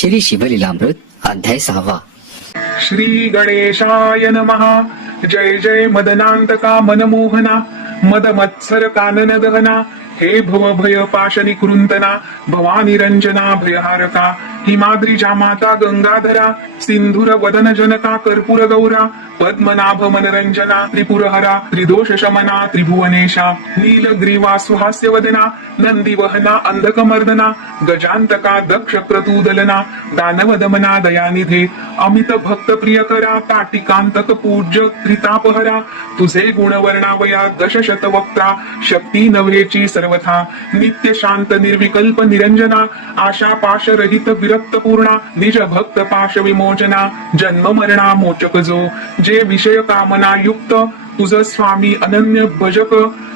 श्री शिवलीलामृत अध्याय सहावा. श्री गणेशाय नमः. जय जय मदनांतका मनमोहना मद मत्सर कानन दहना हे भव भय पाशनी कृंतना भवानी रंजना भयहारका हिमाद्रीजा माता गंगाधरा सिंधुर वदन जनका कर्पूर गौरा पद्मनाभ मनरंजना त्रिपुरहरा त्रिदोष शमना त्रिभुवनेशा नीलग्रीवा सुहास्य वदना नंदी वहना अंधकमर्दना गजांतका दक्ष क्रतुदलना दानव दमना दयानिधे अमित भक्त प्रियकरा ताटिकांतक पूज्य त्रितापहरा तुझे गुण वर्णावया दशशत वक्ता शक्ती नव्हेची सर्वथा नित्य शांत निर्विकल्प निरंजना आशा पाश रहित विरक्त पूर्णा निज भक्त पाश विमोचना जन्म मरणा मोचक जो. जे विषय कामना युक्त तुझ स्वामी अनन्य भजक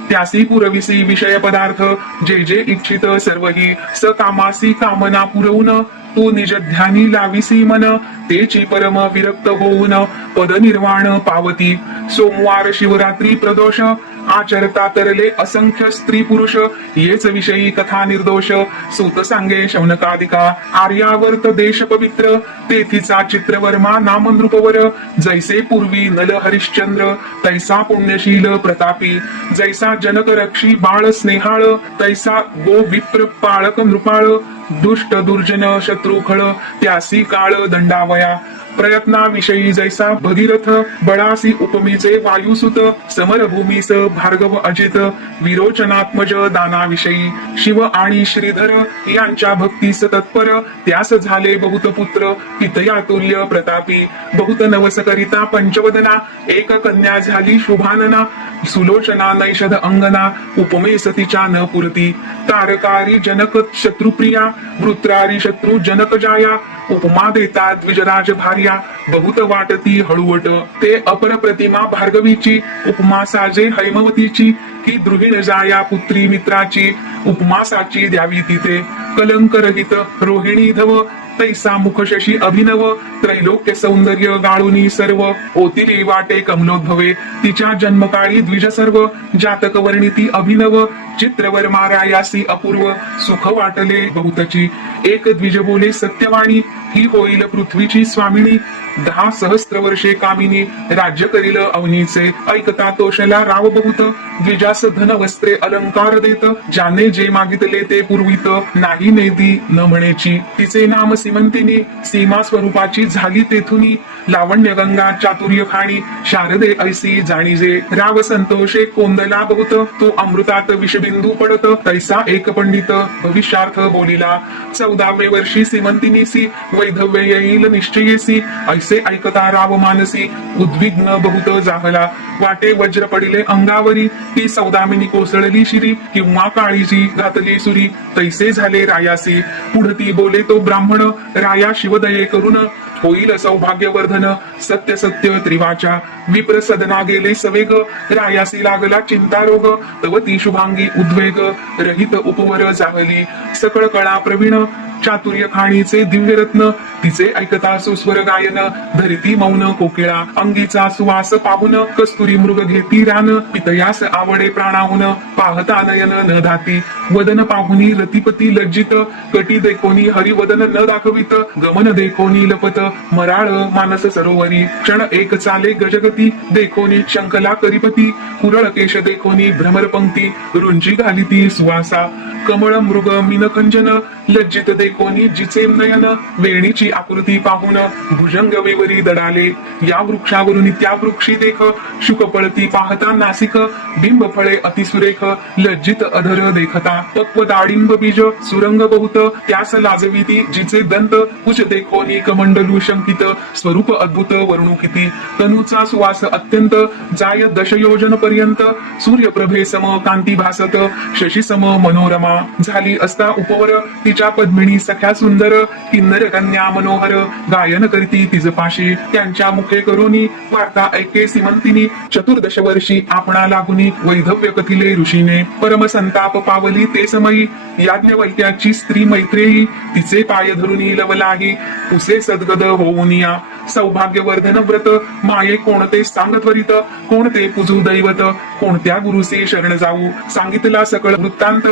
त्यासी पुरविसी विषय पदार्थ. जे जे इच्छित सर्वही स कामासी कामना पुरवून तू निज ध्यानी लाविसी मन तेची परम विरक्त होऊन पदनिर्वाण पावती. सोमवार शिवरात्री प्रदोष आचरता तरले असंख्य स्त्री पुरुष येच विषयी कथा निर्दोष. सूत सांगे शौनकादिका आर्यावर्त देश पवित्र. तेथीचा चित्रवर्मा नाम नृपवर जैसे पूर्वी नल हरिश्चंद्र तैसा पुण्यशील प्रतापी. जैसा जनक रक्षी बाळ स्नेहाळ तैसा गो विप्र पाळक नृपाळ. दुष्ट दुर्जन शत्रुखळ त्यासी काळ दंडावया. प्रयत्नाविषयी जैसा भगीरथ बळासी उपमीचे वायुसुत समरभूमीस भार्गव अजित विरोचनात्मज दानाविषयी शिव आणि श्रीधर यांच्या भक्तीस तत्पर त्यास झाले बहुत पुत्र पितयातुल्य प्रतापी. बहुत नवसकरिता पंचवदना एक कन्या झाली शुभानना सुलोचना नैषध अंगना उपमे सतीच्या न पुरती. तारकारी जनक शत्रुप्रिया वृत्रारी शत्रु जनक जाया उपमा देता द्विजराज भारी या बहुत वाटती हळुवट. ते अपर प्रतिमा भार्गवीची उपमा साजे हैमवतीची की द्रुहिण जाया पुत्री मित्राची उपमा साची द्यावी तिथे. कलंक रहित रोहिणी धव तैसा मुखशशी अभिनव त्रैलोक्य सौंदर्य गाळुनी सर्व. ओतिरी वाटे कमलोद्भवे तिच्या जन्मकाळी द्विज सर्व जातक वर्णिती अभिनव चित्रवर मारायासी अपूर्व सुख वाटले बहुतची. एक द्विज बोले सत्यवाणी ही होईल पृथ्वीची स्वामिनी. दहा सहस्त्र वर्षे कामिनी राज्य करील अवनीचे. ऐकता तोषला राव बहुत द्विजास धन वस्त्रे अलंकार देत. ज्याने जे मागितले ते पुरवित नाही नेदी न म्हणेची. तिचे नाम सीमंतिनी सीमा स्वरूपाची झाली तेथुनी. लावण्य गंगा चातुर्य खाणी शारदे ऐसी जाणीजे. राव संतोषे कोंदला बहुत तो अमृतात विषबिंदू पडत. तैसा एक पंडित भविष्यार्थ बोलिला चौदावे वर्षी सीमंतिनीसी वैधव्य येईल निश्चयेसी ऐसे ऐकता राव मानसी उद्विग्न बहुत जाहला. वाटे वज्र पडिले अंगावरी ती सौदामिनी कोसळली शिरी किंवा काळीजी घातली सुरी. तैसे झाले रायासी. पुढती बोले तो ब्राह्मण राया शिवदये करून होईल सौभाग्यवर्धन. सत्य सत्य त्रिवाचा विप्र सदना गेले सवेग. रायासी लागला चिंतारोग तव ती शुभांगी उद्वेग. रहित उपवर जाहली सकळ कळा प्रवीण. चातुर्य खाणीचे दिव्यरत्न. तिचे ऐकता सुस्वर गायन. धरिती मौन कोकिळा. अंगीचा सुवास पाहून कस्तुरी मृग घेती रान. पितयास आवडे प्राणाहून पाहता नयन न धाती. वदन पाहुनी रतिपती लज्जित. कटी देखोनी हरिवदन न दाखवित. गमन देखोनी लपत. मराळ मानस सरोवरी. क्षण एक चाले गजगती. देखोनी शंकला करिपती. कुरळ केश देखोनी भ्रमर पंक्ती रुंजी घालिती सुवासा. कमळ मृग मीनकंजन. लज्जित कोणी जिचे नयन वेणीची आकृती पाहून भुजंग वेवरी दडाले या वृक्षावरून त्या वृक्षी देख शुकपळती पाहता नासिक बिंब फळे अतिसुरेख लज्जित अधर देखता पक्व दाडिंब बीज सुरंग बहुत त्यास लाजविती जिचे दंत कुच देखोनी कमंडलू शंकित स्वरूप अद्भुत वर्णुकिती तनुचा सुवास अत्यंत जाय दशयोजन पर्यंत सूर्यप्रभे सम कांती भासत शशी सम मनोरमा झाली असता उपवर तिच्या पद्मिणी सख्या सुंदर किन्नर कन्या मनोहर गायन करती तिज पाशी त्यांच्या मुखे करुनी वार्ता ऐके सीमंतिनी. चतुर्दश वर्षी आपणा लागुनी वैधव्य कथिले ऋषीने. परम संताप पावली ते समयी. याज्ञवल्क्याची स्त्री मैत्रेयी. तिचे पाय धरुनी लवलाही उसे सद्गद होऊनिया. सौभाग्यवर्धन व्रत. माये कोणते सांगत्वरित कोणते पुजू दैवत. कोणत्या गुरुसे शरण जाऊ? सांगितला सकळ वृत्तांत.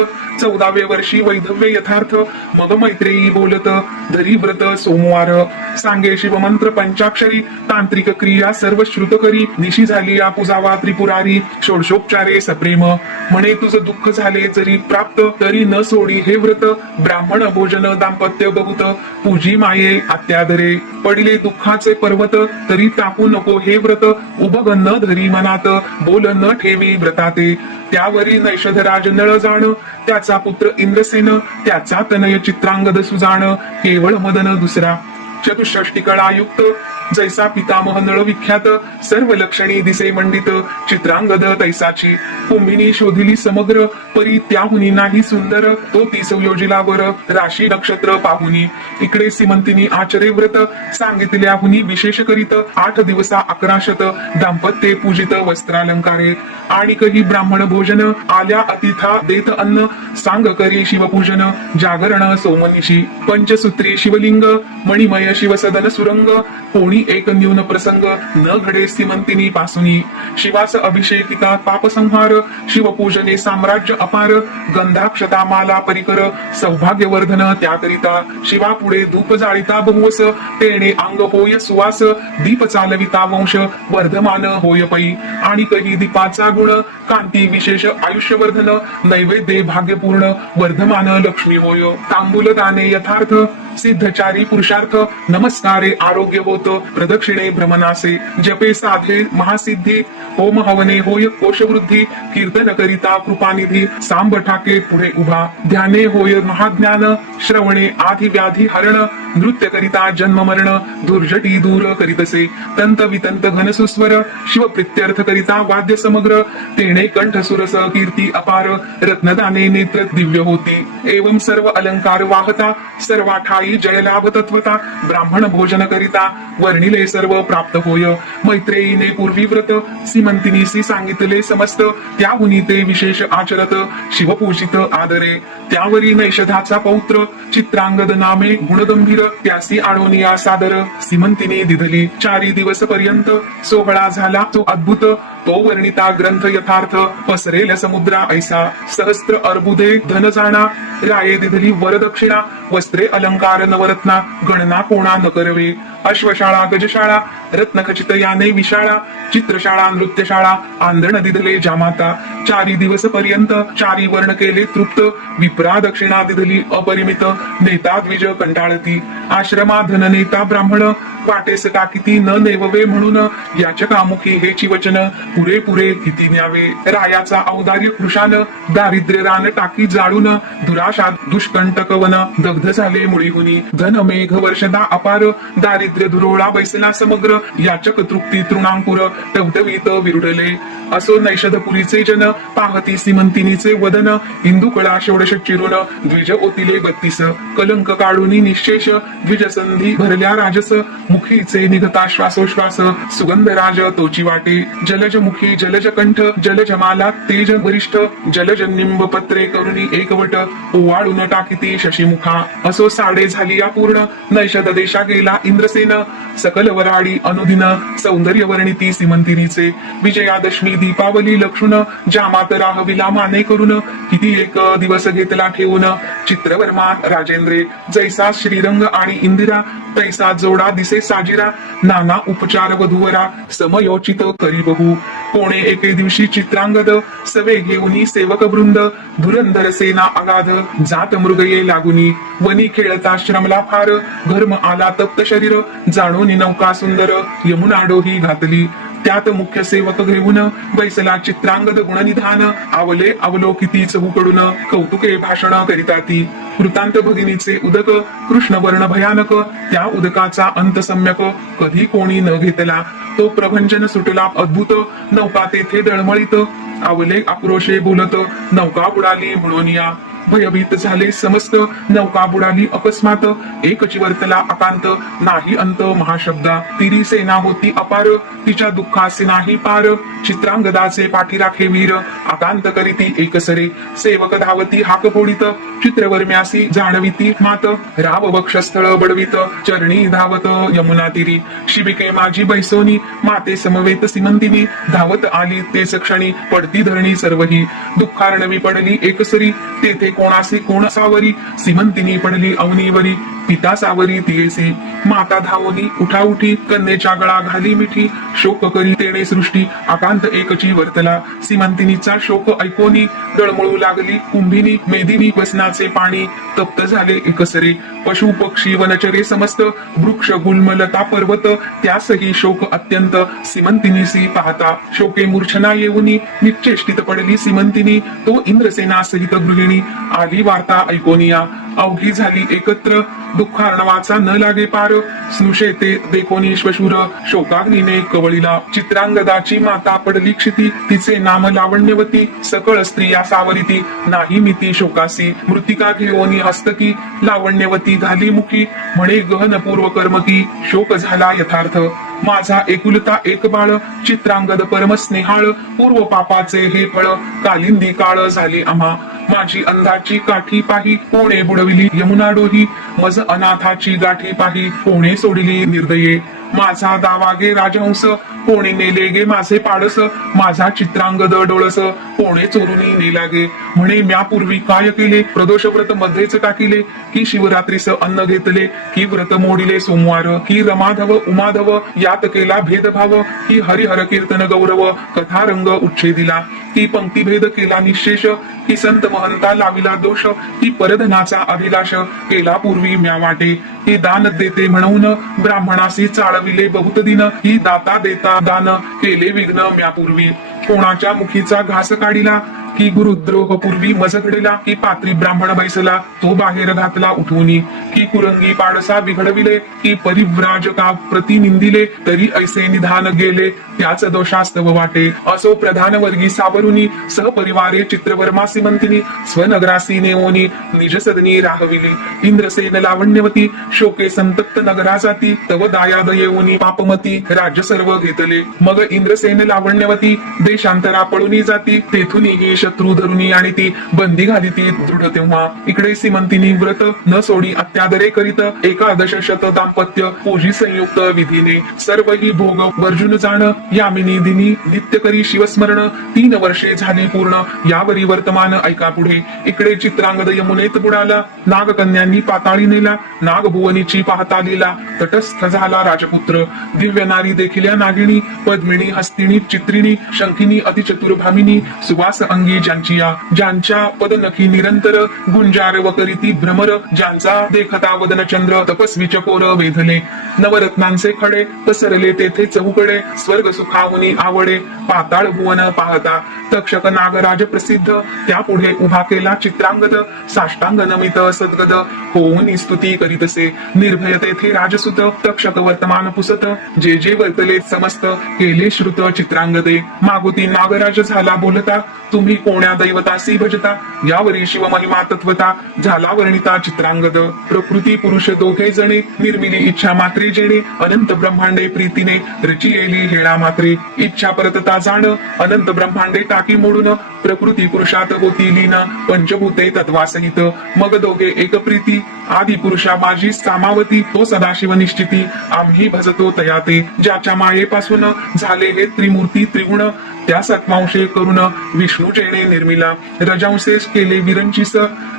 चौदाव्या वर्षी वैधव्य यथार्थ. मग मैत्रेयी बोलत धरी व्रत सोमवार. सांगे शिवमंत्र पंचाक्षरी. तांत्रिक क्रिया सर्व श्रुत करी. निशी झाली या पुजावा त्रिपुरारी. षोडशोपचारे सप्रेम. म्हणे तुझं दुःख झाले जरी प्राप्त तरी न सोडी हे व्रत. ब्राह्मण भोजन दाम्पत्य बहुत पूजी माये अत्यादरे पडिले दुःखाचे पर्वत तरी टाकू नको हे व्रत. उभग न धरी मनात. बोल न ठेवी व्रताते. त्यावरी नैषधराज नळ जाण त्याचा पुत्र इंद्रसेन त्याचा तनय चित्रांगद सुजाण केवळ मदन दुसरा. चतुष्षष्टी कळायुक्त जैसा पितामह नळ विख्यात सर्व लक्षणी दिसे मंडित चित्रांगद तैसाची. कुंभिनी शोधिली समग्र परी त्याहुनी नाही सुंदर तो ती संयोजिला वर राशी नक्षत्र पाहुनी. इकडे सिमंतिनी आचरे व्रत सांगितल्याहुनी विशेष करीत आठ दिवसा अकराशत दाम्पत्य पूजित वस्त्रालंकारे. आणि कही ब्राह्मण भोजन आल्या अतिथा देत अन्न सांग करी शिवपूजन जागरण सोमनिशी. पंचसूत्री शिवलिंग मणिमय शिवसदन सुरंग कोणी एक न्यून प्रसंग न घडे सिमंतिनी पासुनी. शिवास अभिषेकिता पापसंहार शिवपूजने साम्राज्य अपार गंधाक्षता माला परिकर सौभाग्यवर्धन त्याकरिता. शिवापुढे धूप जाळिता बहुवस तेणे अंग होय सुवास दीप चालविता वंश वर्धमान होय पै. आणि कही दीपाचा गुण कांती विशेष आयुष्यवर्धन नैवेद्य भाग्यपूर्ण वर्धमान लक्ष्मी होय. तांबूल दाने यथार्थ सिद्धचारी पुरुषार्थ नमस्कारे आरोग्य होत प्रदक्षिणे भ्रमनासे जपे साधे महासिद्धी होम हवने होय कोशवृद्धी कीर्तन करिता कृपानिधी सांब ठाके पुढे उभा ध्याने होय महाज्ञान श्रवणे आधी व्याधी हरण नृत्य करिता जन्म मरण दुर्जटी दूर करीतसे तंत वितंत घनसुस्वर शिव प्रित्यर्थ करिता वाद्य समग्र तेणे कंठ सुरस कीर्ती अपार रत्नदाने नेत्र दिव्य होती एवं सर्व अलंकार वाहता सर्वाठाई जयलाभ तत्वता ब्राह्मण भोजन करिता म्हणिले सर्व प्राप्त होय. मैत्रेयीने पूर्वी व्रत सिमंतिनीसी सांगितले समस्त. त्या ते विशेष आचरत शिवपूजित आदरे. त्यावरी नैषधाचा पौत्र चित्रांगद नामे गुणगंभीर त्यासी आणोनिया सादर. सिमंतिनी दिधली चारी दिवस पर्यंत. सोहळा झाला तो अद्भुत. तो वर्णिता ग्रंथ यथार्थ पसरेल समुद्रा ऐसा सहस्त्र अर्बुदे धन जाणा राये दिधली वरदक्षिणा वस्त्रे अलंकार नवरत्ना गणना कोणा न करवे अश्वशाळा गजशाळा रत्नखचित याने विशाळा चित्रशाळा नृत्यशाळा आंधण दिधले जामाता. चारी दिवस पर्यंत चारी वर्ण केले तृप्त. विप्रा दक्षिणा दिधली अपरिमित. नेता द्विज कंटाळती. आश्रमा धन नेता ब्राह्मण. वाटेस टाकिती न नेववे म्हणून. याचकामुखी हेची वचन पुरे किती न्यावे. रायाचा औदार्य कृषान दारिद्र्य रान टाकी जाळून. दुराशा दुष्कंटक वन. दग्ध झाले मुळीहुनी. धन मेघ वर्षदा अपार. दारिद्र्य दुरोळा बैसला समग्र. याचक तृप्ती तृणांकुर टवटवीत विरुडले. असो नैषधपुरीचे जन पाहती सिमंतिनीचे वदन. इंदुकळा षोडश चिरुन द्विज ओतिले बत्तीस. कलंक काढून निशेष द्विज संधी भरल्या राजस. मुखीचे निघता श्वासोश्वास सुगंध राज तोची वाटे. जलज मुखी जलज कंठ जलज माला तेज वरिष्ठ. जलज निंब पत्रे करुणी एकवट. ओवाळून टाकिती शशीमुखा. असो साडे झाली या पूर्ण. नैषध देशा गेला इंद्रसेन. सकल वराडी अनुदिना सौंदर्य वर्णिती सिमंतिनीचे विजयादशमी दीपावली लक्षुण जामात राहविला माने करून किती एक दिवस घेतला ठेवून चित्रवर्मा राजेंद्रे जैसा श्रीरंग आणि इंदिरा तैसा जोडा दिसे साजिरा नाना उपचार वधूवरा समयोचित करी बहु कोणे एके दिवशी चित्रांगद सवे घेऊनी सेवक वृंद धुरंधर सेना अगाध जात मृगये लागुनी वनी खेळता श्रमला फार घर्म आला तप्त शरीर जाणून नौका सुंदर यमुना डोही घातली. त्यात मुख्य सेवक घेऊन बैसला चित्रांगद गुणनिधान. आवले अवलोकितीच उकडून कौतुके भाषण करिता ती. वृतांत भगिनीचे उदक कृष्ण वर्ण भयानक. त्या उदकाचा अंत सम्यक कधी कोणी न घेतला. तो प्रभंजन सुटला अद्भुत. नौका तेथे दळमळीत. आवले आक्रोशे बोलत नौका बुडाली म्हणून या. भयभीत झाले समस्त नौका बुडाली अकस्मात एकची वर्तला अकांत. नाही अंत महाशब्दा तिरी सेना होती अपार. तिच्या दुःखासे नाही पार. चित्रांगदाचे पाठी राखे वीर. अकांत करीती एकसरे सेवक धावती हाक फोडित चित्रवर्म्यासी जाणविती मात. राव वक्षस्थळ बडवित. चरणी धावत यमुना तिरी. शिबिके माझी बैसोनी. माते समवेत सिमंतिनी. धावत आली तेच क्षणी. पडती धरणी सर्वही. दुःखारणवी पडली एकसरी तेथे कोणासी कोणसावरी सिमंतिनी पडली अवनीवरी. पिता सावरी दियेसे माता धावनी उठा उठी कन्येच्या गळा घाली मिठी शोक करी तेणे सृष्टी आकांत एकची वर्तला सीमंतिनीचा शोक ऐकोनी दळमळू लागली कुंभिनी मेदिनी वसनाचे पाणी तप्त झाले एकसरे पशु पक्षी वनचरे समस्त वृक्ष गुल्मलता पर्वत त्यासही शोक अत्यंत सीमंतिनीसी पाहता शोके मूर्छना येऊनी निश्चेष्टित पडली सीमंतिनी तो इंद्रसेना सहित गृहिणी आली वार्ता ऐकोनिया अवघी झाली एकत्र. दुःखार्णवाचा न लागे पार. स्नुषेते देखोनी श्वशूर शोकाग्नीने कवळीला चित्रांगदाची माता पडली क्षिती. तिचे नाम लावण्यवती. सकळ स्त्रिया सावरिती. नाही मिती शोकासी. मृतिका घेऊनी हस्तकी लावण्यवती घाली मुखी. म्हणे गहन पूर्व कर्मकी शोक झाला यथार्थ. माझा एकुलता एक बाळ चित्रांगद परम स्नेहाळ पूर्व पापाचे हे फळ कालिंदी काळ झाले आम्हा. माझी अंधाची काठी पाही कोणे बुडविली यमुना डोही. मज अनाथाची गाठी पाही कोणे सोडली निर्दये. माझा दावागे राजहंस कोणी नेले गे माझे पाडस माझा चित्रांगद डोळस कोणे चोरूनी नेला गे. म्हणे म्या पूर्वी काय केले? प्रदोष व्रत मध्येच टाकिले. की शिवरात्रीस अन्न घेतले की व्रत मोडिले सोमवार की रमाधव उमाधव यात केला भेदभाव की हरिहर कीर्तन गौरव कथा रंग उच्छेदिला. की पंक्तीभेद केला निशेष ही संत महंता लाविला दोष ही परधनाचा अभिलाष केला पूर्वी म्या वाटे. ही दान देते म्हणून ब्राह्मणासी चाळविले बहुत दिन. ही दाता देता दान केले विघ्न म्या पूर्वी. कोणाच्या मुखीचा घास काढिला की गुरुद्रोह पूर्वी मज घडला की पात्री ब्राह्मण बैसला तो बाहेर घातला उठवून की कुरंगी पाडसा बिघडविले की परिव्राजका प्रतिनिंदिले तरी ऐसे निधान गेले त्याच दोषास्तव वाटे. असो प्रधान वर्गी सावरुनी सहपरिवारे चित्रवर्मा सिमंतिनी स्वनगरासी नेवोनी निज सदनी राहविली. इंद्रसेन लावण्यवती शोके संतप्त नगरा जाती तव दायाद येऊनी पापमती राज्य सर्व घेतले. मग इंद्रसेन लावण्यवती देशांतरा पळून जाती तेथूनही शत्रू धरुनी आणि ती बंदी घाली ती दृढ तेव्हा इकडे सीमंतिनी व्रत न सोडी अत्यादरे करीत एकादश शत दाम्पत्य पूजी संयुक्त विधीने सर्व ही भोग वर्जुन जाण. यामिनी दिनी नित्य करी शिवस्मरण. तीन वर्षे झाली पूर्ण. यावरी वर्तमान ऐका पुढे. इकडे चित्रांगद यमुनेत बुडाला. नागकन्यांनी पाताळी नेला. नागभुवनीची पाहता लिला. तटस्थ झाला राजपुत्र. दिव्य नारी देखील नागिणी. पद्मिणी हस्तिणी चित्रिणी शंखिनी अतिचतुर्भामिनी सुवास अंगी ज्यांची या ज्यांच्या पदनखी निरंतर गुंजार व करीती भ्रमर ज्यांचा देखता वदन चंद्र तपस्वी चकोर वेधले. नवरत्नांचे खडे पसरले तेथे चौकडे स्वर्ग सुखावनी आवडे पाताळ भुवन पाहता. तक्षक नागराज प्रसिद्ध त्यापुढे उभा केला चित्रांगद साष्टांग नमित सद्गद. होऊन स्तुती करीतसे निर्भय तेथे राजसुत तक्षक वर्तमान पुसत. जे जे वर्तले समस्त केले श्रुत चित्रांगदे. मागुती नागराज झाला बोलता तुम्ही कोण्या दैवतासी भजता यावरी शिव महिमा तत्वता झाला वर्णिता चित्रांगद. प्रकृती पुरुष दोघे जणे निर्मिली इच्छा मात्रे जेणे अनंत ब्रह्मांडे प्रीतीने रचिलेली हेळा मात्रे. इच्छा परतता जाण अनंत ब्रह्मांडे टाकी मोडून प्रकृती पुरुषात होती लीना पंचभूते तत्वासहित. मग दोघे एक प्रीती आदि पुरुषा माझी सामावती तो सदाशिव निश्चिती. आम्ही भजतो तयाते ज्याच्या मायेपासून झाले हे त्रिमूर्ती त्रिगुण. त्या सत्मांशे करून विष्णू जेणे निर्मिला. रजांशेष केले विरंचिस.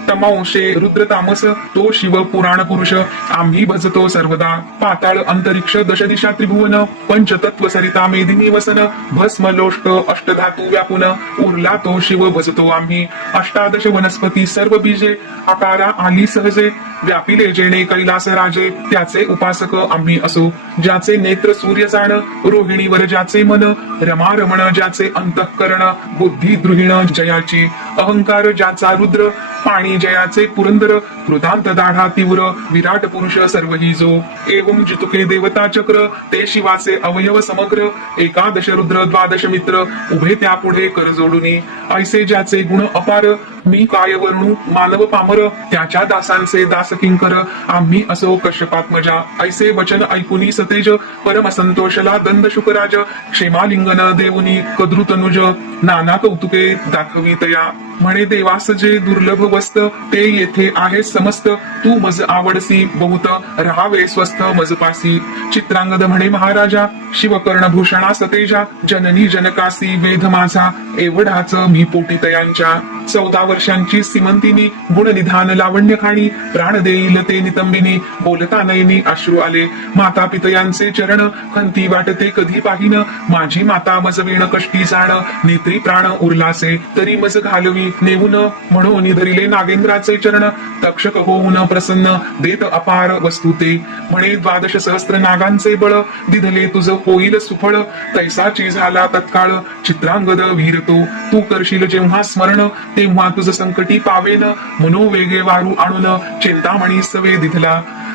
तमांशे रुद्र तामस तो शिव पुराण पुरुष. आम्ही भजतो सर्वदा पाताळ अंतरिक्ष दशदिशा त्रिभुवन पंचतत्व सरिता मेदिनी वसन भस्म लोष्ट अष्टधातू व्यापून उरला तो शिव भजतो आम्ही. अष्टादश वनस्पती सर्व बीजे आकारा आली सहजे व्यापिले जेणे कैलास राजे त्याचे उपासक आम्ही असो. ज्याचे नेत्र सूर्य जाण रोहिणीवर ज्याचे मन रमारमण ज्याचे अंतःकरण बुद्धी द्रुहिण जयाची. अहंकार ज्याचा रुद्र पाणी जयाचे पुरंदर कृतांत दाढा तीव्र विराट पुरुष सर्व ही जो. एवं जितुके देवता चक्र ते शिवाचे अवयव समग्र. एकादश रुद्र द्वादश मित्र उभे त्या पुढे कर जोडुनी. ऐसे ज्याचे गुण अपार मी काय वर्णू मानव पामर त्याच्या दासांचे दास किंकर. आम्ही असो कश्यपात्मजा ऐसे वचन ऐकुनी सतेज परम संतोषला दंद शुकराज. क्षेमालिंगन देवनी कद्रुतनुज नाना कौतुके दाखवितया म्हणे देवास जे दुर्लभ वस्त ते येथे आहेस समस्त तू मज आवडसी बहुत राहावे स्वस्थ मजपासी. चित्रांगद म्हणे महाराजा शिवकर्ण भूषणा सतेजा जननी जनकासी वेध माझा एवढाच मी पोटी तयांच्या चौदा वर्षांची सीमंतिनी गुणनिधान लावण्य खाणी प्राण देईल ते नितंबिनी बोलता नयनी अश्रू आले. माता पितयांचे चरण खंती वाटते कधी पाहिन. माझी माता मज कष्टी जाण नेत्री प्राण उरलासे तरी मज घालवी. नेऊन म्हणून धरिले नागेंद्राचे चरण तक्षक होऊन प्रसन्न देत अपार वस्तू ते. म्हणे द्वादश सहस्त्र नागांचे बळ दिधले तुझ होईल सुफळ. तैसाची झाला तत्काळ चित्रांगद वीरतो. तू करशील जेव्हा स्मरण तेव्हा तुझ संकटी पावेन मनोवेगे वारू आणून चिंतामणी सवे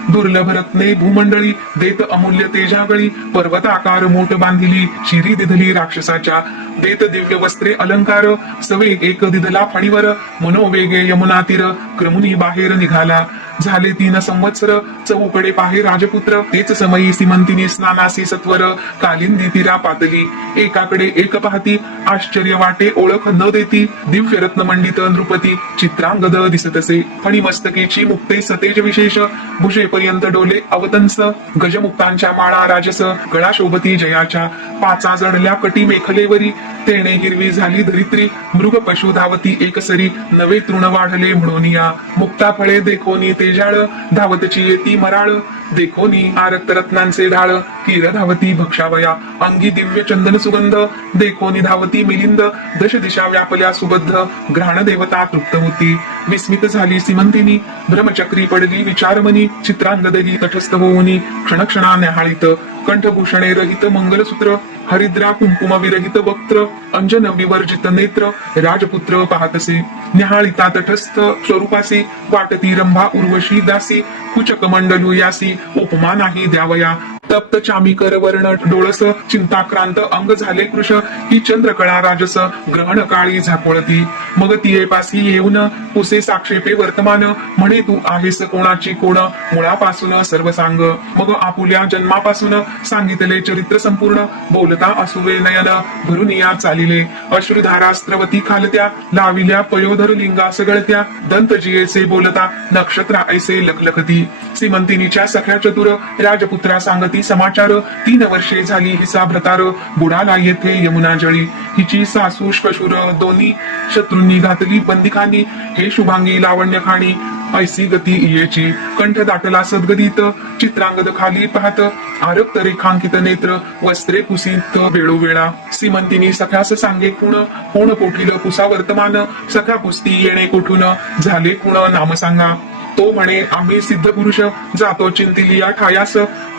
दुर्लभ रत्ने भूमंडळी देत अमूल्य तेजागळी. पर्वताकार मोठ बांधिली शिरी दिधली राक्षसाच्या. देत दिव्य वस्त्रे अलंकार सवे एक दिधला फणीवर. मनोवेगे यमुना तीर क्रमुनी बाहेर निघाला. झाले तीन संवत्सर. चौकडे पाहे राजपुत्र. तेच समयी सीमंतिनी स्नानासी सत्वर. कालिंदी तिरा पातली. एकाकडे एक पाहती. आश्चर्य वाटे ओळख न देती. दिव्य रत्नमंडित नृपती. चित्रांगद दिसतसे. फणीमस्तकीची मुक्ते सतेज विशेष. भुषेपर्यंत डोले अवतंस. गजमुक्तांच्या माळा राजस. गळा शोभती जयाच्या. पाचा जडल्या कटी मेखलेवरी. तेणे हिरवी झाली धरित्री. मृग पशु धावती एकसरी नवे तृण वाढले म्हणून या मुक्ता फळे देखोनी ते तेजाळ धावतची येती मराळ. देखोनी आरक्त रत्नांचे ढाळ किर धावती भक्षावया अंगी दिव्य चंदन सुगंध. देखोनी धावती मिलिंद दश दिशा व्यापल्या सुबद्ध. घ्राण देवता तृप्त होती. विस्मित झाली सिमंतिनी भ्रमचक्री पडली विचारमनी चित्रांगदही तटस्थ होऊनी क्षणक्षणा न्याहाळीत कंठभूषणे रहित मंगलसूत्र हरिद्रा कुंकुम विरहित वक्त्र अंजन विवर्जित नेत्र राजपुत्र पाहतसे. न्याहाळिता तटस्थ स्वरूपासी वाटती रंभा उर्वशी दासी कुचक मंडलू यासी उपमा नाही द्यावया. तप्त चामीकर वर्ण डोळस चिंताक्रांत अंग झाले कृष ही चंद्रकळा राजस ग्रहण काळी झाकोळती. मग तिये पासी येऊन पुसे साक्षेपे वर्तमान. म्हणे तू आहेस कोणाची कोण? मुळापासून सर्व सांग मग आपुल्या जन्मापासून सांगितले चरित्र संपूर्ण. बोलता असुवे नयन भरून या चालिले. अश्रुधारा स्त्रवती खालत्या लाविल्या पयोधर लिंगा सगळत्या दंतजियेचे बोलता नक्षत्रा ऐसे लखलखती. श्रीमंतिनीच्या सख्या चतुर राजपुत्रा सांगती समाचार तीन वर्षे झाली हिसा भ्रतार बुडाला येथे यमुना जळी. हिची सासू श्वशुर दोन्ही शत्रूंनी घातली बंदिखानी. हे शुभांगी लावण्य खाणी ऐसी गती इयेची. कंठ दाटला सद्गदित. चित्रांगद खाली पाहत. आरक्त रेखांकित नेत्र. वस्त्रे पुसित वेळोवेळा. सीमंतिनी सख्यास सांगे कुण कोण कोठील पुसा वर्तमान? सख्या पुस्ती येणे कोठून? झाले कुण नाम सांगा तो म्हणे आम्ही सिद्ध पुरुष जातो चिंतिली या ठायास.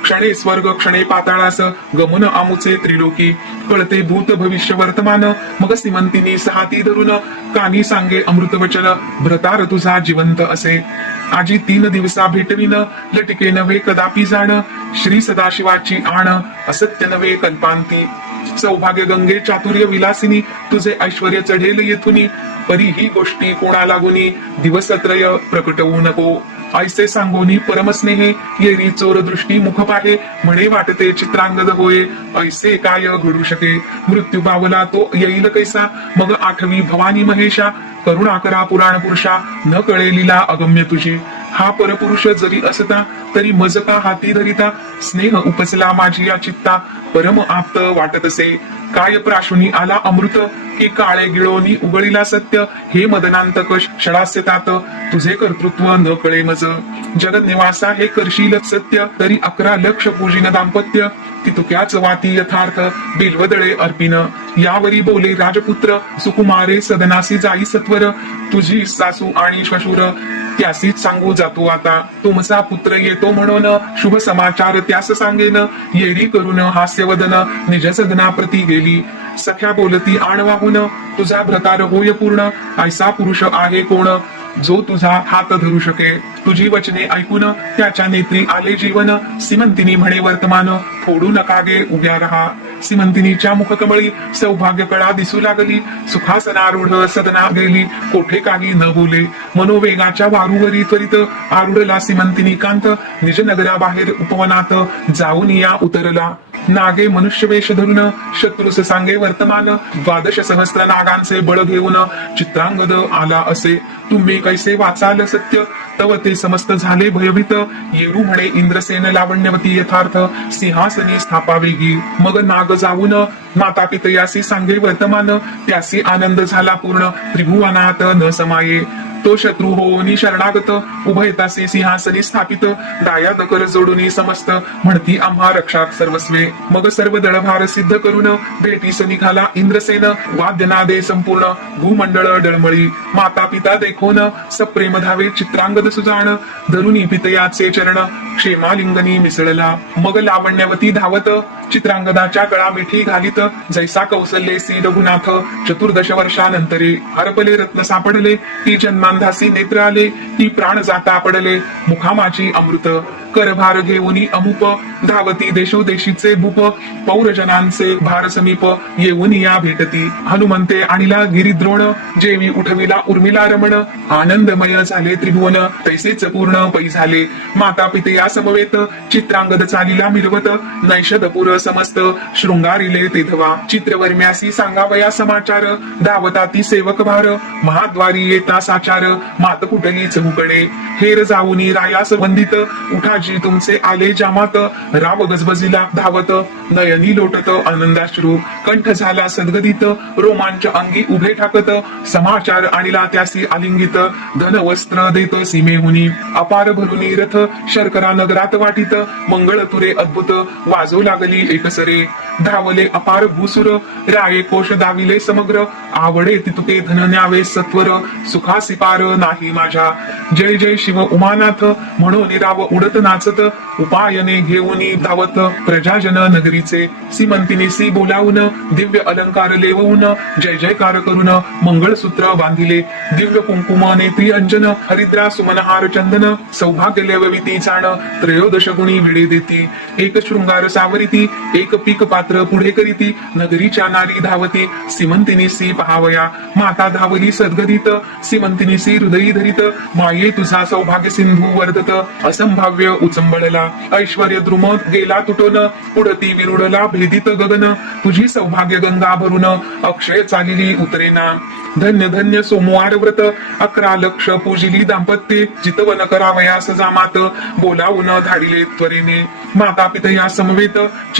क्षणे स्वर्ग क्षणे पाताळास. गमन आमुचे त्रिलोकी. कळते भूत भविष्य वर्तमान. मग श्रीमंतिनी सहाती धरून कानी सांगे अमृत वचन. भ्रतार तुझा जिवंत असे. आजी तीन दिवसा भेटविन. लटिके नव्हे कदापि जाण. श्री सदाशिवाची आण. असत्य नव्हे कल्पांती. सौभाग्य गंगे चातुर्य विलासिनी तुझे ऐश्वर चढेल येथुनी. परी ही गोष्टी कोणा लागुनी दिवसत्रय प्रकटवू नको. ऐसे सांगोनी परमस्नेहे येरी चोर दृष्टी मुख पाहे. म्हणे वाटते चित्रांगद होय ऐसे काय घडू शके? मृत्यू बावला तो येईल कैसा? मग आठवी भवानी महेशा करुणा करा पुराण पुरुषा न कळे लिला अगम्य तुझी. हा परपुरुष जरी असता तरी मजका हाती धरिता स्नेह उपसला माझी या चित्ता परम आप्त वाटत असे. काय प्राशुनी आला अमृत की काळे गिळोनी उगळीला सत्य हे मदनांत क्षणास्य तात. तुझे कर्तृत्व न कळे मज. जगत निवासा हे करशील सत्य तरी अकरा लक्ष पूजिन दाम्पत्य. ती तुक्याच वाती यथार्थ बिलवदळे अर्पिन. यावरी बोले राजपुत्र सुकुमारे सदनासी जाई सत्वर. तुझी सासू आणि श्वशुर त्यासीच सांगू जातो आता. तुमचा पुत्र येतो म्हणून शुभ समाचार त्यास सांगेन. येरी करून हास्यवदन निज सदनाप्रती गेली. सख्या बोलती आण वाहून तुझा भ्रतार होय पूर्ण. ऐसा पुरुष आहे कोण? जो तुझा हात धरू शके तुझी वचने ऐकून त्याच्या नेत्री आले जीवन. सिमंतिनी म्हणे वर्तमान फोडू नका गे उभ्या रहा. सिमंतिनीच्या मुखकमळी सौभाग्य कळा दिसू लागली. सुखासनारूढ सदना गेली कोठे काही न बोले. मनोवेगाच्या वारूवरी त्वरित आरूढला सिमंतिनी कांत निज नगराबाहेर उपवनात जाऊन या उतरला. नागे मनुष्य वेश धरून शत्रुस सांगे वर्तमान द्वादश सहस्त्र नागांचे बळ घेऊन चित्रांगद आला असे. तुम्ही कैसे वाचाल सत्य? तव ते समस्त झाले भयभीत. येरू म्हणे इंद्रसेन लावण्यवती यथार्थ. सिंहासनी स्थापावेगी मग नाग जाऊन माता पितयासी सांगे वर्तमान. त्यासी आनंद झाला पूर्ण. त्रिभुवनात न समाये. तो शत्रू नि शरणागत उभयतासी सिंहासनी स्थापित दाया दकर जोडून समस्त म्हणती आम्हा रक्षात सर्वस्वे. मग सर्व दळभार सिद्ध करून भेटीस निघाला इंद्रसेन वाद्यनादे संपूर्ण भूमंडळ डळमळी. माता पिता देखोन सप्रेम धावे चित्रांगद सुजाण धरुनी पितयाचे चरण क्षेमालिंगनी मिसळला. मग लावण्यवती धावत चित्रांगदाच्या गळा मिठी घालीत. जैसा कौसल्येसी रघुनाथ. चतुर्दश वर्षानंतरे हरपले रत्न सापडले. ती जन्मांधासी नेत्र आले. ती प्राण जाता पडले. मुखामाची अमृत. करभार घेऊनी अमुप. धावती देशोदेशीचे भूप पौरजनांचे भार समीप. येऊन या भेटती. हनुमंते आणिला गिरिद्रोण. जेवी उठविला उर्मिला रमण. आनंदमय झाले त्रिभुवन. तैसेच पूर्ण पै झाले. माता पिते या समवेत. चित्रांगद चालीला मिरवत. नैषदपुर समस्त शृंगारिले तेधवा चित्रवर्म्यासी सांगावया समाचार. धावताती सेवक भार. महाद्वारी येता साचार. मात कुटली चहुकडे हेर जाऊनी रायास वंदित उठाजी तुमचे आले जामात. राव गजबजीला धावत. नयनी लोटत. आनंदाश्रू. कंठ झाला सद्गदित रोमांच अंगी उभे ठाकत. समाचार आणिला त्यासी आलिंगित. धन वस्त्र देत सीमेहुनी. अपार भरुनी रथ. शर्करा नगरात वाटित. मंगळ तुरे अद्भुत. वाजू लागली एकसरे धावले अपार भूसुर राये कोश दाविले समग्र. आवडे तितुके धन न्यावे सत्वर सुखासी पार नाही माझ्या. जय जय शिव उमानाथ म्हणून राव उडत नाचत उपायने घेऊन धावत. प्रजाजन नगरीचे सीमंतिनी सी बोलावून दिव्य अलंकार लेवून जय जयकार करून मंगळसूत्र बांधिले. दिव्य कुंकुम नेत्री अंजन हरिद्रा सुमनहार चंदन सौभाग्य लेवविती जाण त्रयोदश गुणी विडे देती. एक शृंगार सावरिती एक पीक पात्र पुढे करीती. नगरीच्या नारी धावती. सीमंतिनी सी पहावया. माता धावली सद्गदित सीमंतिनी सी हृदयी धरित. माये तुझा सौभाग्य सिंधू वर्धत. असंभाव्य उचंबळला. ऐश्वर्य द्रुम गेला तुटोन. पुढती विरुडला भेदित गगन. तुझी सौभाग्य गंगा भरून. अक्षय चालिली उतरेना धन्य धन्य सोमवार व्रत. अकरा लक्ष पूजिली दाम्पत्ये. जितवन सजा मात बोलावून धाडिले त्वरेने. माता पितया समवेत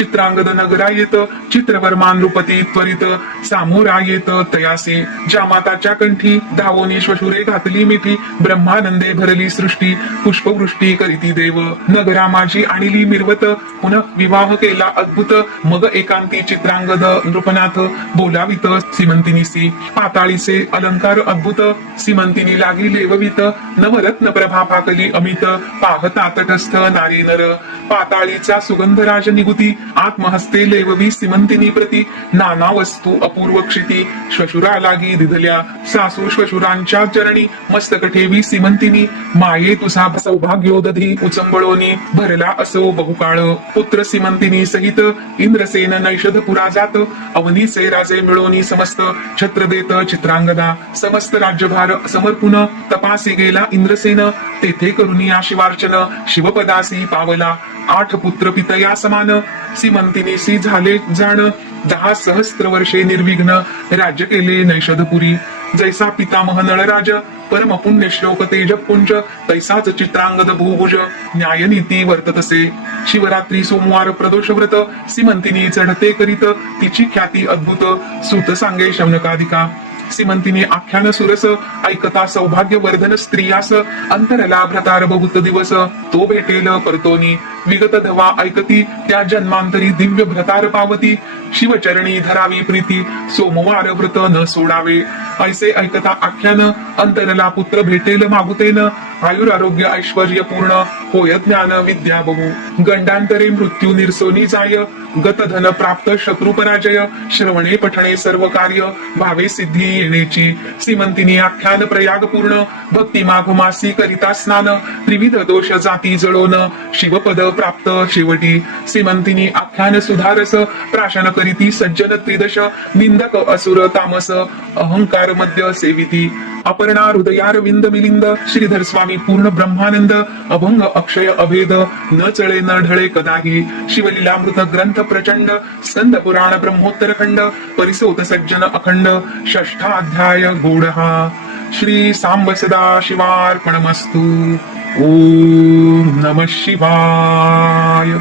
चित्रांगद नगरा येत चित्रवर्मान नृपती त्वरित. सामोरा येत तयासी. ज्या माताच्या कंठी धावोनी श्वशुरे घातली मिठी. ब्रह्मानंदे भरली सृष्टी पुष्पवृष्टी करीती देव. नगरा माझी आणली मिरवत. पुनः विवाह केला अद्भुत. मग एकांती चित्रांगद नृपनाथ. बोलावित सिमंतिनीसी. पाताळीचे अलंकार अद्भुत. सिमंतिनी लागी लेववित. नवरत्न प्रभा पाकली अमित. पाहता तटस्थ नारी नर पाताळीचा सुगंध राज निगुती आत्महस्ते लैववी सिमंतिनी प्रती नाना वस्तू अपूर्व क्षिती श्वशुरा लागी दिधल्या सासू श्वशुरांच्या चरणी। मस्तक ठेवी सिमंतिनी माये तुझा सौभाग्योदधी उचंबळोनी। भरला असो बहुकाळ पुत्र सिमंतिनी सहित इंद्रसेन नैषध पुरा जात अवनीचे राजे मिळोनी समस्त छत्र देत चित्रांगदा। समस्त राज्यभार समर्पून तपासी गेला इंद्रसेन। तेथे करुणी आशिवार्चन शिवपदासी पावला। आठ पुत्र पितया समान. सीमंतिनीसी झाले जाण. दहा सहस्त्र वर्षे निर्विघ्न राज्य केले नैषधपुरी. जैसा पितामह नळराज परम पुण्य श्लोक तेज पुंज तैसाच चित्रांगद भूभुज न्यायनीती वर्ततसे शिवरात्री सोमवार प्रदोष व्रत सीमंतिनी चढते करीत तिची ख्याती अद्भुत सुत सांगे शमनकाधिका. श्रीमंतीने आख्यान सुरस ऐकता सौभाग्य वर्धन स्त्रियास अंतरला भ्रतार बहुत दिवस तो भेटेल परतोनी विगत धवा ऐकती त्या जन्मांतरी दिव्य भ्रतार पावती. शिवचरणी धरावी प्रीती सोमवार व्रत न सोडावे. ऐसे ऐकता आख्यान अंतरला पुत्र भेटेल मागुतेन. आयुर आरोग्य ऐश्वर्य पूर्ण होय ज्ञान विद्या बहु गंडांतरे मृत्यू निर्सोनी जाय. गत धन प्राप्त शत्रू पराजय. श्रवणे पठणे सर्व कार्य भावे सिद्धी येण्याची. श्रीमंतिनी आख्यान प्रयाग पूर्ण. भक्ती माघ मासी करिता स्नान. त्रिविध दोष जाती जळोन. शिवपद प्राप्त शेवटी. श्रीमंतिनी आख्यान सुधारस. प्राशन करीती सज्जन त्रिदश निंदक असुर तामस अहंकार मध्य सेविती अपर्णा हृदयार विंद मिलिंद श्रीधर स्वामी पूर्ण ब्रह्मानंद अभंग अक्षय अभेद न चळे न ढळे कदाही शिवलीलामृत ग्रंथ प्रचंड संत पुराण ब्रह्मोत्तर खंड परिसोत सज्जन अखंड षष्ठाध्याय गूढ श्री सांब सदा शिवार्पणमस्तु ओम नम शिवाय।